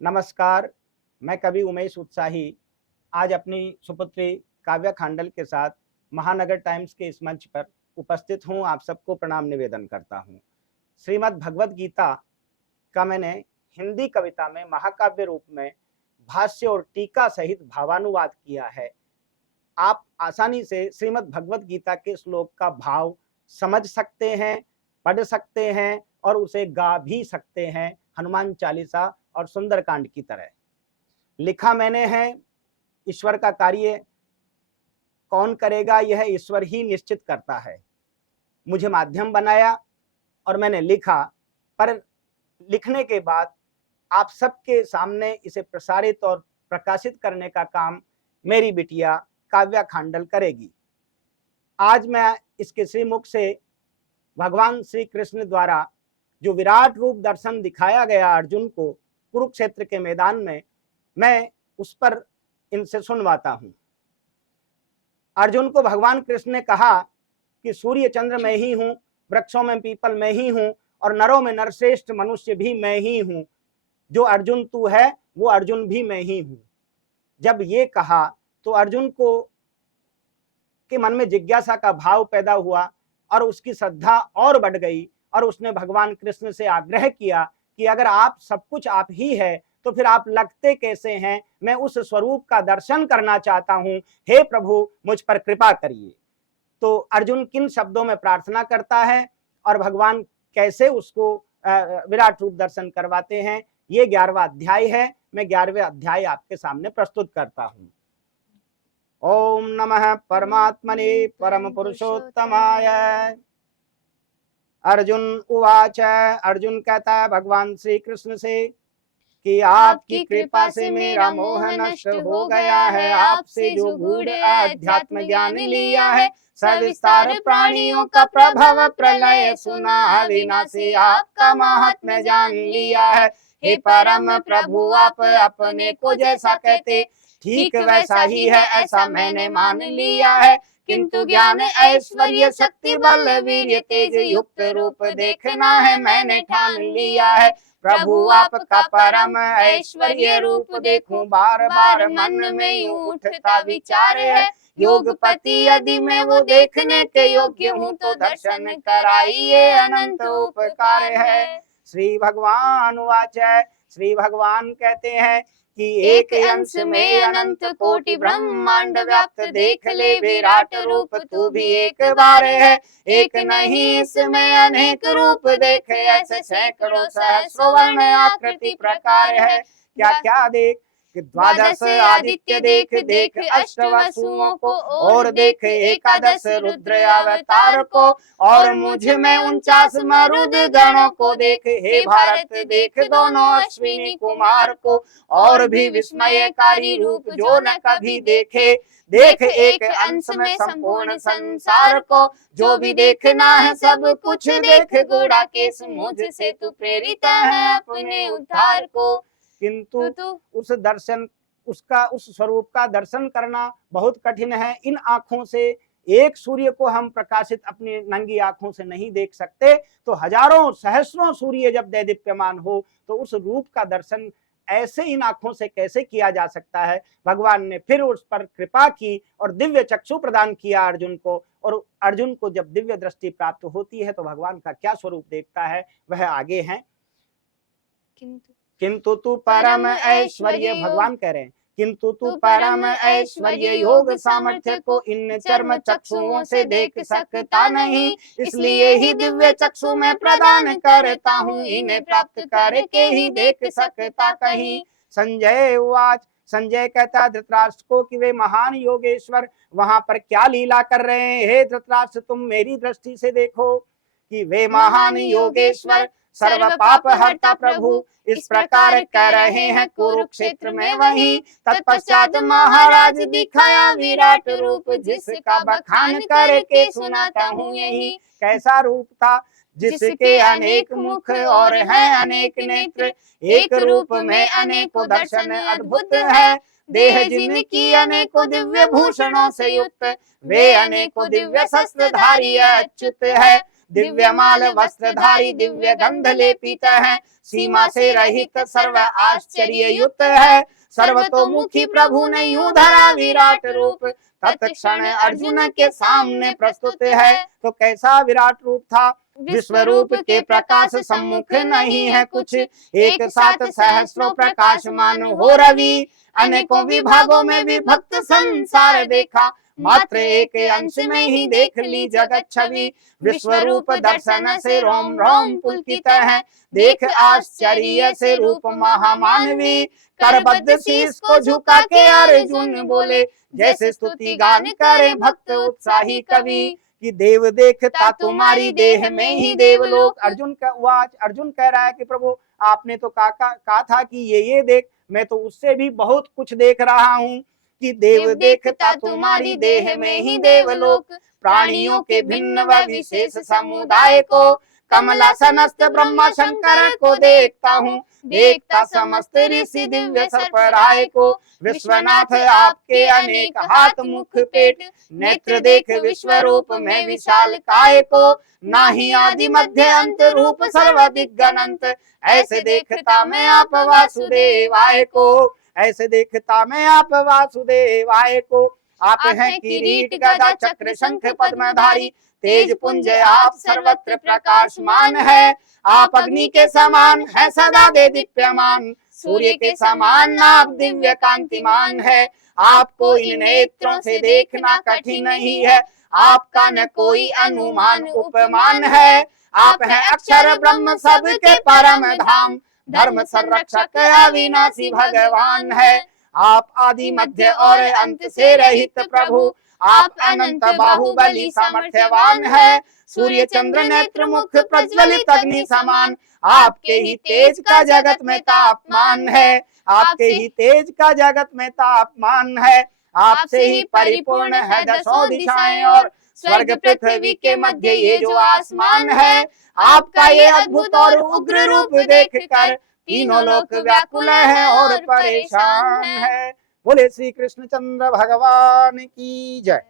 नमस्कार, मैं कवि उमेश उत्साही आज अपनी सुपुत्री काव्या खांडल के साथ महानगर टाइम्स के इस मंच पर उपस्थित हूँ। आप सबको प्रणाम निवेदन करता हूँ। श्रीमद् भगवद गीता का मैंने हिंदी कविता में महाकाव्य रूप में भाष्य और टीका सहित भावानुवाद किया है। आप आसानी से श्रीमद् भगवद गीता के श्लोक का भाव समझ सकते हैं, पढ़ सकते हैं और उसे गा भी सकते हैं, हनुमान चालीसा और सुंदरकांड की तरह। लिखा मैंने है, ईश्वर का कार्य कौन करेगा यह ईश्वर ही निश्चित करता है। मुझे माध्यम बनाया और मैंने लिखा, पर लिखने के बाद आप सबके सामने इसे प्रसारित और प्रकाशित करने का काम मेरी बिटिया काव्या खांडल करेगी। आज मैं इसके श्रीमुख से भगवान श्री कृष्ण द्वारा जो विराट रूप दर्शन दिखाया गया अर्जुन को कुरुक्षेत्र के मैदान में, मैं उस पर इनसे सुनवाता हूं। अर्जुन को भगवान कृष्ण ने कहा कि सूर्य चंद्र मैं ही हूं, वृक्षों में पीपल मैं ही हूं और नरों में नरश्रेष्ठ मनुष्य भी मैं ही हूं। जो अर्जुन तू है वो अर्जुन भी मैं ही हूं। जब ये कहा तो अर्जुन को के मन में जिज्ञासा का भाव पैदा हुआ और उसकी श्रद्धा और बढ़ गई और उसने भगवान कृष्ण से आग्रह किया कि अगर आप सब कुछ आप ही है तो फिर आप लगते कैसे हैं? मैं उस स्वरूप का दर्शन करना चाहता हूं, हे प्रभु मुझ पर कृपा करिए। तो अर्जुन किन शब्दों में प्रार्थना करता है और भगवान कैसे उसको विराट रूप दर्शन करवाते हैं, ये 11वां अध्याय है। मैं 11वें अध्याय आपके सामने प्रस्तुत करता हूं। ओम नमः परमात्मने परम पुरुषोत्तमाय। अर्जुन उवाच, अर्जुन कहता है भगवान श्री कृष्ण से कि आपकी कृपा से मेरा मोह नष्ट हो गया है। आपसे जो गूढ़ अध्यात्म ज्ञान लिया है, सविस्तार प्राणियों का प्रभव प्रलय सुना, अविनाशी आपका महात्म्य जान लिया है। हे परम प्रभु आप अपने को जैसा कहते ठीक वैसा ही है, ऐसा मैंने मान लिया है। किंतु ज्ञान ऐश्वर्य शक्ति बल वीर्य तेज युक्त रूप देखना है मैंने ठान लिया है। प्रभु आपका परम ऐश्वर्य रूप देखूं बार बार मन में यूं उठता विचार है। योगपति यदि मैं वो देखने के योग्य हूँ तो दर्शन कराइए अनंत उपकार है। श्री भगवान वाच, श्री भगवान कहते हैं कि एक अंश में अनंत कोटि ब्रह्मांड व्याप्त देख ले विराट रूप तू भी एक बार है। एक नहीं इसमें अनेक रूप देखे, ऐसे सैकड़ों सहस्रों वर्ण आकृति प्रकार है। क्या क्या देख कि द्वादश आदित्य देख देख अष्ट वसुओं को और देख एकादश रुद्र अवतार को और मुझ में 49 मरुद गणों को देख। हे भारत देख दोनों अश्विनी कुमार को और भी विस्मयकारी रूप जो न कभी देखे। देख एक अंश में संपूर्ण संसार को, जो भी देखना है सब कुछ देख। गोड़ा केस मुझ से तू प्रेरित है अपने उद्धार को। किंतु उस दर्शन उसका उस स्वरूप का दर्शन करना बहुत कठिन है। इन आंखों से एक सूर्य को हम प्रकाशित अपनी नंगी आंखों से नहीं देख सकते, तो हजारों सहस्रों सूर्य जब दैदीप्यमान हो तो उस रूप का दर्शन ऐसे इन आंखों से कैसे किया जा सकता है। भगवान ने फिर उस पर कृपा की और दिव्य चक्षु प्रदान किया अर्जुन को। और अर्जुन को जब दिव्य दृष्टि प्राप्त होती है तो भगवान का क्या स्वरूप देखता है वह आगे है। किंतु तू परम ऐश्वर्य, भगवान कह रहे हैं, किंतु तू परम ऐश्वर्य योग सामर्थ्य को इन चर्म चक्षुओं से देख सकता नहीं, इसलिए ही दिव्य चक्षु में प्रदान करता हूँ, इन्हें प्राप्त करके ही देख सकता कहीं। संजय उवाच, संजय कहता धृतराष्ट्र को कि वे महान योगेश्वर वहां पर क्या लीला कर रहे हैं। हे धृतराष्ट्र तुम मेरी दृष्टि से देखो कि वे महान योगेश्वर सर्व पाप हरता प्रभु इस प्रकार कह रहे हैं कुरुक्षेत्र में वही। तत्पश्चात महाराज दिखाया विराट रूप, जिसका बखान करके सुनाता हूँ यही। कैसा रूप था जिसके अनेक मुख और हैं अनेक नेत्र, एक रूप में अनेकों दर्शन अद्भुत है। देह जिनकी अनेकों दिव्य भूषणों से युक्त, वे अनेकों दिव्य शस्त्रधारी अच्युत है। दिव्यमाल वस्त्रधारी दिव्य गंध लेपित है, सीमा से रहित सर्व आश्चर्य युक्त है, सर्वतोमुखी प्रभु ने यूं धरा विराट रूप, तत्क्षण अर्जुन के सामने प्रस्तुत है। तो कैसा विराट रूप था, विश्व रूप के प्रकाश सम्मुख नहीं है कुछ, एक साथ सहस्रों प्रकाशमान हो रवि, अनेकों विभागों में विभक्त संसार देखा, मात्र एक अंश में ही देख ली जगत छवि, विश्व रूप दर्शन से रोम रोम पुलकित है, देख आश्चर्य से रूप महामानवी, करबद्ध शीश को झुका के अर्जुन बोले, जैसे स्तुति गान करे भक्त उत्साही कवि, कि देव देखता तुम्हारी देह में ही देवलोक। अर्जुन कह रहा है कि प्रभु आपने तो कहा था कि ये देख, मैं तो उससे भी बहुत कुछ देख रहा हूँ, कि देव देखता तुम्हारी देह में ही देवलोक, प्राणियों के भिन्न व विशेष समुदाय को, कमलासनस्थ ब्रह्मा शंकर को देखता हूँ, देखता समस्त ऋषि दिव्य सर्पराय को, विश्वनाथ आपके अनेक हाथ मुख पेट, नेत्र देख विश्व रूप में विशाल काय को, नाही आदि मध्य अंत रूप सर्वाधिक अनंत, ऐसे देखता मैं आप वासुदेवाय को, ऐसे देखता मैं आप वासुदेवाय को। आप हैं किरीट गदा चक्र शंख पद्मधारी, तेज पुंज आप सर्वत्र प्रकाशमान है, आप अग्नि के समान है सदा दे दीप्यमान, सूर्य के समान आप दिव्य कांतिमान है, आपको इन नेत्रों से देखना कठिन नहीं है, आपका न कोई अनुमान उपमान है, आप हैं अक्षर ब्रह्म सबके परम धाम, धर्म संरक्षक अविनाशी भगवान है, आप आदि मध्य और अंत से रहित प्रभु, आप अनंत बाहुबली सामर्थ्यवान है, सूर्य चंद्र नेत्र मुख प्रज्वलित अग्नि समान, आपके ही तेज का जगत में तापमान है, आपके ही तेज का जगत में तापमान है, आपसे ही परिपूर्ण है दसों दिशाएं और स्वर्ग पृथ्वी के मध्य ये जो आसमान है, आपका ये अद्भुत और उग्र रूप देखकर तीनों लोक व्याकुल है और परेशान है। बोले श्री कृष्ण चंद्र भगवान की जय।